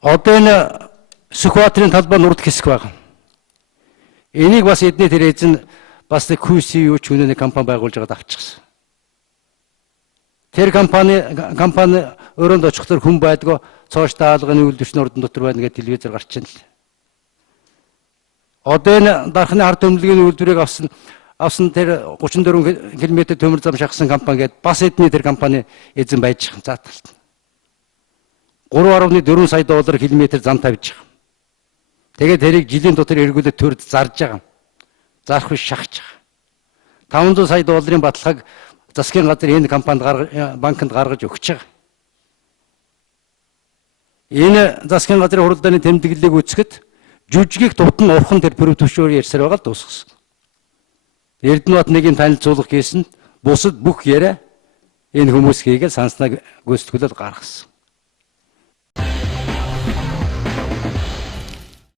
Одоо энэ Сүхбаатарын талбай нурд хэсэг байна. Энийг бас эдний тэр эзэн бас нэг QC юу ч үнэний компани байгуулж байгаад авчихсан. Тэр компани өрөөнд очихлоор хүн байдгаа цоош даалганы үйлдвэрчний ордон дотор байна гэдэг телевизээр гарч байна л. Одоо энэ дархны ард төмөлгийн үйлдвэрийг авсан тэр 34 км төмөр зам шахсан компани гэдэг бас эдний тэр компани эзэн байж байгаа зааталт. 3.4 сая доллар километр зам тавьж байгаа. Тэгээд тэрийг жилийн дотор эргүүлээд төрд зарж байгаа. Зарах биш шахаж байгаа. 500 сая долларын баталгааг засгийн газар энэ компанид банкнд гаргаж өгч байгаа. Энэ засгийн газрын хуралдааны тэмдэглэлийг үзэхэд жүжигийг тутан урхан тэр төвшөөр ярьсаар байгаа л дуусгасан. Эрдэнэбаатныгийн танилцуулга хийсэн бусад бүх яриа энэ хүмүүс хийгээл санснаа гүйцэтгүүлэл гаргасан.